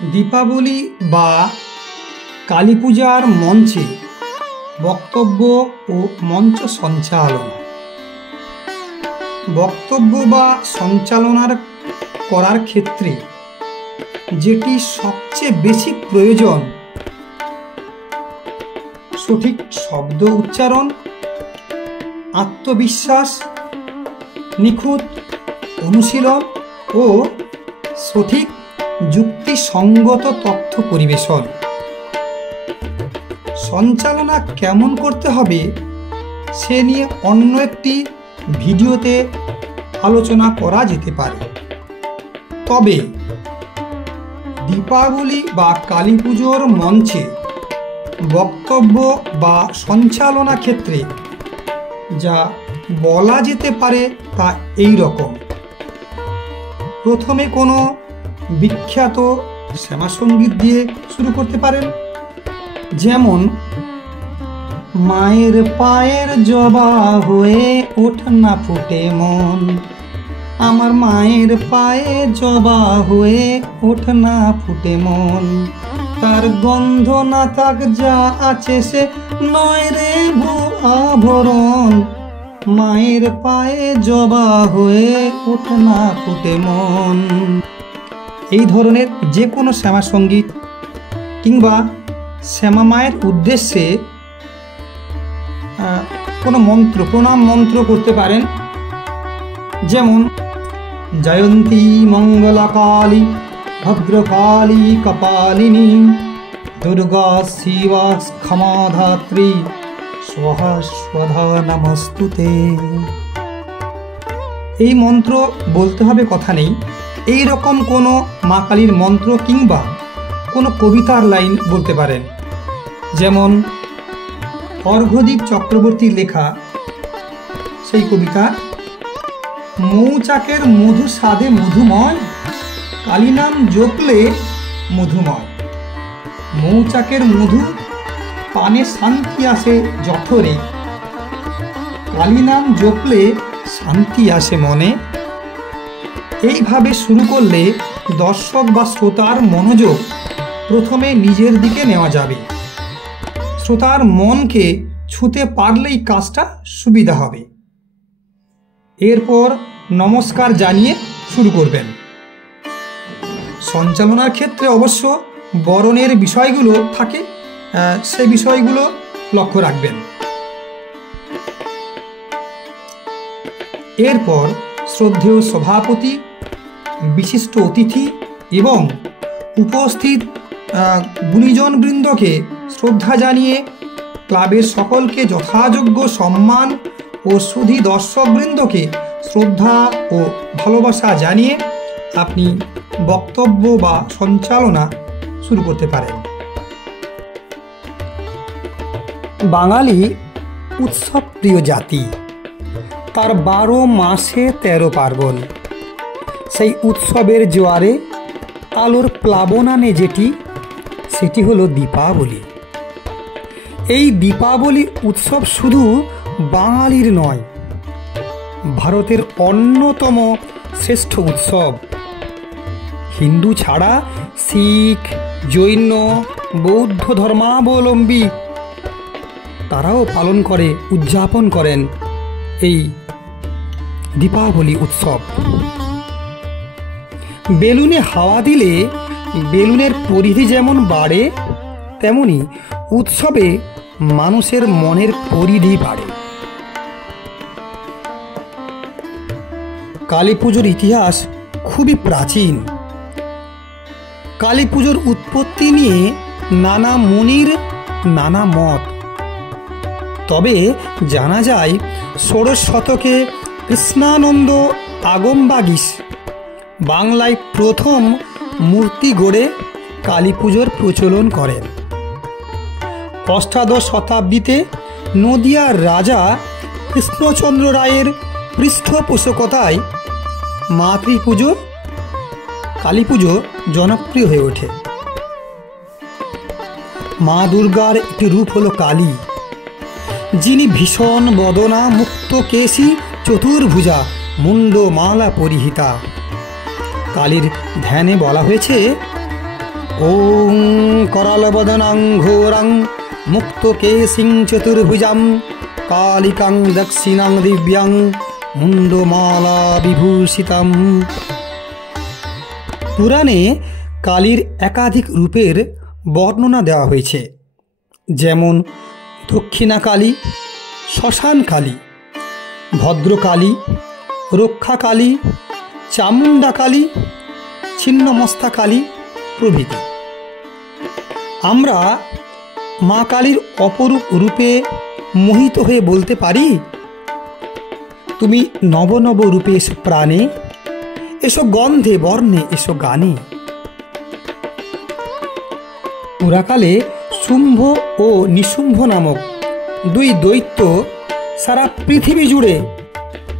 দীপাবলি বা কালী পূজার মঞ্চে বক্তব্য ও মঞ্চ সঞ্চালনা। বক্তব্য বা সঞ্চালনার করার ক্ষেত্রে যেটি সবচেয়ে বেশি প্রয়োজন, সঠিক শব্দ উচ্চারণ, আত্মবিশ্বাস, নিখুঁত অনুশীলন ও সঠিক যুক্তিসঙ্গত তথ্য পরিবেশন। সঞ্চালনা কেমন করতে হবে সে নিয়ে অন্য একটি ভিডিওতে আলোচনা করা যেতে পারে। তবে দীপাবলি বা কালী পুজোর মঞ্চে বক্তব্য বা সঞ্চালনা ক্ষেত্রে যা বলা যেতে পারে তা এই রকম। প্রথমে কোনো বিখ্যাত শ্যামাসঙ্গীত দিয়ে শুরু করতে পারেন, যেমন মায়ের পায়ের জবা হয়ে ওঠ না ফুটে মন, আমার মায়ের পায়ে জবা হয়ে ওঠ না ফুটে মন, তার গন্ধ না থাক যা আছে সে নয় রে আভরণ, মায়ের পায়ে জবা হয়ে ওঠ না ফুটে মন। এই ধরনের যে কোনো শ্যামা সঙ্গীত কিংবা শ্যামা মায়ের উদ্দেশ্যে কোনো মন্ত্র, প্রণাম মন্ত্র করতে পারেন, যেমন জয়ন্তী মঙ্গলা কালী ভদ্রকালী কপালিনী দুর্গা শিবা ক্ষমাধাত্রী স্বাহা স্বধা নমস্তুতে। এই মন্ত্র বলতে হবে কথা নেই, এই রকম কোনো মা কালীর মন্ত্র কিংবা কোনো কবিতার লাইন বলতে পারেন, যেমন অর্ঘ্যদীপ চক্রবর্তীর লেখা সেই কবিতা, মৌচাকের মধু স্বাদে মধুময়, কালী নাম জপলে মধুময়, মৌচাকের মধু পানে শান্তি আসে জঠরে, কালী নাম জপলে শান্তি আসে মনে। এইভাবে শুরু করলে দর্শক বা শ্রোতার মনোযোগ প্রথমে নিজের দিকে নেওয়া যাবে। শ্রোতার মনকে ছুঁতে পারলেই কাজটা সুবিধা হবে। এরপর নমস্কার জানিয়ে শুরু করবেন। সঞ্চালনার ক্ষেত্রে অবশ্য বরণের বিষয়গুলো থাকে, সেই বিষয়গুলো লক্ষ্য রাখবেন। এরপর শ্রদ্ধেয় সভাপতি, বিশিষ্ট অতিথি এবং উপস্থিত গুণীজনবৃন্দকে শ্রদ্ধা জানিয়ে ক্লাবের সকলকে যথাযোগ্য সম্মান ও সুধী দর্শকবৃন্দকে শ্রদ্ধা ও ভালোবাসা জানিয়ে আপনি বক্তব্য বা সঞ্চালনা শুরু করতে পারেন। বাঙালি উৎসব প্রিয় জাতি, তার 12 মাসে 13 পার্বণ। সেই উৎসবের জোয়ারে আলোর প্লাবন আনে যেটি, সেটি হলো দীপাবলি। এই দীপাবলি উৎসব শুধু বাঙালির নয়, ভারতের অন্যতম শ্রেষ্ঠ উৎসব। হিন্দু ছাড়া শিখ, জৈন, বৌদ্ধ ধর্মাবলম্বী তারাও পালন করে, উদযাপন করেন এই দীপাবলি উৎসব। বেলুনে হাওয়া দিলে বেলুনের পরিধি যেমন বাড়ে, তেমনি উৎসবে মানুষের মনের পরিধি বাড়ে। কালী পুজোর ইতিহাস খুবই প্রাচীন। কালী পুজোর উৎপত্তি নিয়ে নানা মুনির নানা মত। তবে জানা যায় 16 শতকে কৃষ্ণানন্দ আগমবাগীশ বাংলায় প্রথম মূর্তি গড়ে কালী পুজোর প্রচলন করেন। অষ্টাদশ শতাব্দীতে নদিয়ার রাজা কৃষ্ণচন্দ্র রায়ের পৃষ্ঠপোষকতায় মাতৃপুজো, কালী পুজো জনপ্রিয় হয়ে ওঠে। মা দুর্গার একটি রূপ হলো কালী, যিনি ভীষণ বদনা, মুক্ত কেশী, চতুর্ভুজা, মুন্ড মালা পরিহিতা। কালীর ধ্যানে বলা হয়েছে, ওং करालवदनां घोरं मुक्तकेशिं चतुर्भुजां कालिकां दक्षिणां दिव्यां मुंडमाला विभूषितां। पुराणे कालीर एकाधिक रूपेर बर्णना देওয়া হয়েছে, যেমন দক্ষিণা কালী, শ্মশান কালী, ভদ্রকালী, রক্ষা কালী, চামুণ্ডা কালী, ছিন্নমস্তা কালী প্রভৃতি। আমরা মা কালীর অপরূপ রূপে মোহিত হয়ে বলতে পারি, তুমি নব নব রূপে এসো প্রাণে, এসো গন্ধে বর্ণে, এসো গানে। পুরাকালে শুম্ভ ও নিশুম্ভ নামক দুই দৈত্য সারা পৃথিবী জুড়ে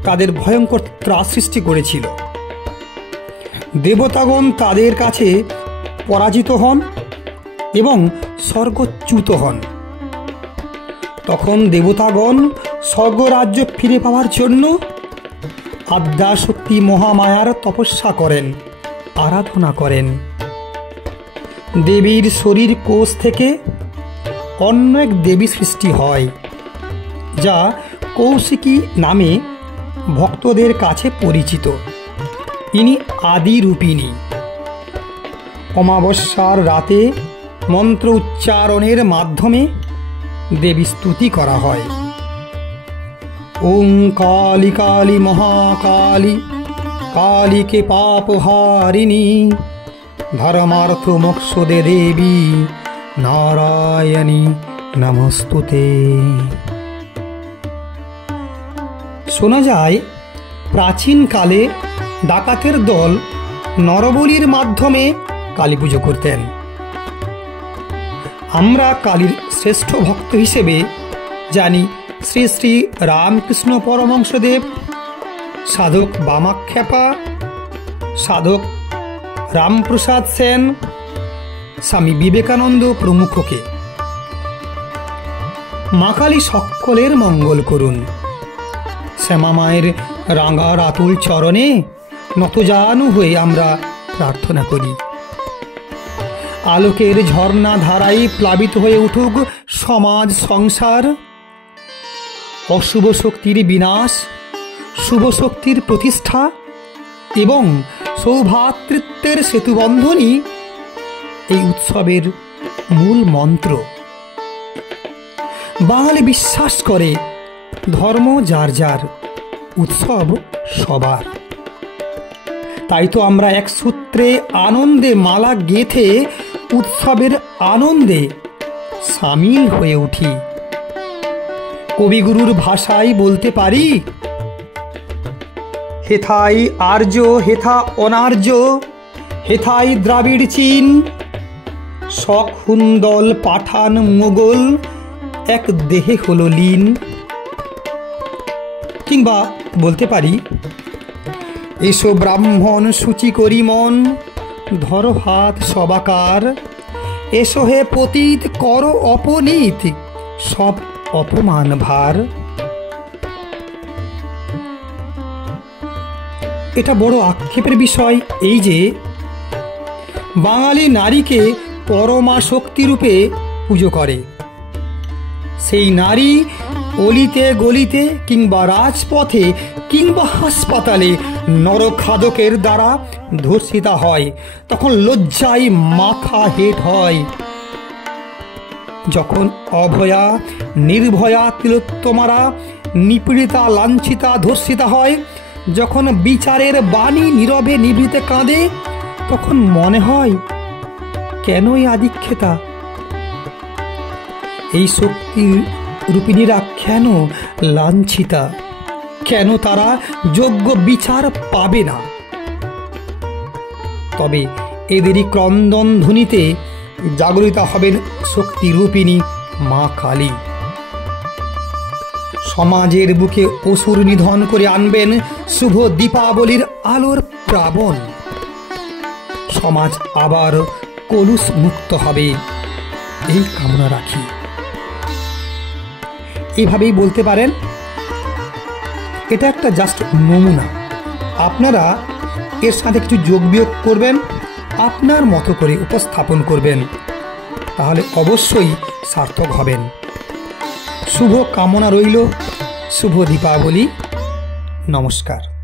তাদের ভয়ঙ্কর ত্রাস সৃষ্টি করেছিল। দেবতাগণ তাদের কাছে পরাজিত হন এবং স্বর্গচ্যুত হন। তখন দেবতাগণ স্বর্গরাজ্য ফিরে পাওয়ার জন্য আদ্যাশক্তি মহামায়ার তপস্যা করেন, আরাধনা করেন। দেবীর শরীর কোষ থেকে অন্য এক দেবী সৃষ্টি হয়, যা কৌশিকী নামে ভক্তদের কাছে পরিচিত। ইনি আদিরূপিণী। অমাবস্যার রাতে মন্ত্র উচ্চারণের মাধ্যমে দেবী স্তুতি করা হয়। ওং কালী কালী মহাকালী, কালীকে পাপহারিণী, ধর্মার্থ মোক্ষদে দেবী, নারায়ণী নমস্তুতে। শোনা যায় প্রাচীনকালে ডাকাতের দল নরবলির মাধ্যমে কালী পুজো করতেন। আমরা কালীর শ্রেষ্ঠ ভক্ত হিসেবে জানি শ্রী শ্রী রামকৃষ্ণ পরমহংসদেব, সাধক বামাখ্যাপা, সাধক রামপ্রসাদ সেন, স্বামী বিবেকানন্দ প্রমুখকে। মা কালী সকলের মঙ্গল করুন। শ্যামা মায়ের রাঙা রাতুল চরণে নতজানু হয়ে আমরা প্রার্থনা করি। আলোকের ঝর্ণা ধারায় প্লাবিত হয়ে উঠুক সমাজ সংসার। অশুভ শক্তির বিনাশ, শুভ শক্তির প্রতিষ্ঠা এবং সৌভ্রাতৃত্বের সেতুবন্ধনই এই উৎসবের মূল মন্ত্র। বাঙালি বিশ্বাস করে ধর্ম যার যার, উৎসব সবার। তাই তো আমরা এক সূত্রে আনন্দে মালা গেঁথে উৎসবের আনন্দে সামিল হয়ে উঠি। কবিগুরুর ভাষায় বলতে পারি, হেথাই আর্য, হেথা অনার্য, হেথাই দ্রাবিড় চীন, শক হুন্দল পাঠান মোগল, এক দেহে হলো লীন। কিংবা বলতে পারি, এসো ব্রাহ্মণ সূচি করি মন, ধরো হাত সবাকার, এসো হে পতিত করো অপনীত, সব অপমান ভার। এটা বড় আক্ষেপের বিষয় এই যে বাঙালি নারীকে পরমা শক্তিরূপে পুজো করে। সেই নারী অলিতে গলিতে কিংবা রাজপথে কিংবা হাসপাতালে নরখাদকের দ্বারা ধর্ষিতা হয়, তখন লজ্জায় মাথা হেঁট হয়। যখন অভয়া, নির্ভয়া, তিলোত্তমারা নিপীড়িতা, লাঞ্ছিতা, ধর্ষিতা হয়, যখন বিচারের বাণী নীরবে নিভৃতে কাঁদে, তখন মনে হয় কেন এই আদিক্ষেতা? এই শক্তি রূপিণীরা কেন লাঞ্ছিতা? কেন তারা যোগ্য বিচার পাবে না? তবে এদেরই ক্রন্দন ধ্বনিতে জাগরিতা হবেন শক্তি রূপিণী মা কালী। সমাজের বুকে অসুর নিধন করে আনবেন শুভ দীপাবলির আলোর প্লাবন। সমাজ আবার কলুষ মুক্ত হবে, এই কামনা রাখি। এভাবেই বলতে পারেন, এটা একটা জাস্ট নমুনা। আপনারা এর সাথে কিছু যোগ বিয়োগ করবেন আপনার মতো করে উপস্থাপন করবেন, তাহলে অবশ্যই সার্থক হবেন। শুভ কামনা রইল। শুভ দীপাবলি। নমস্কার।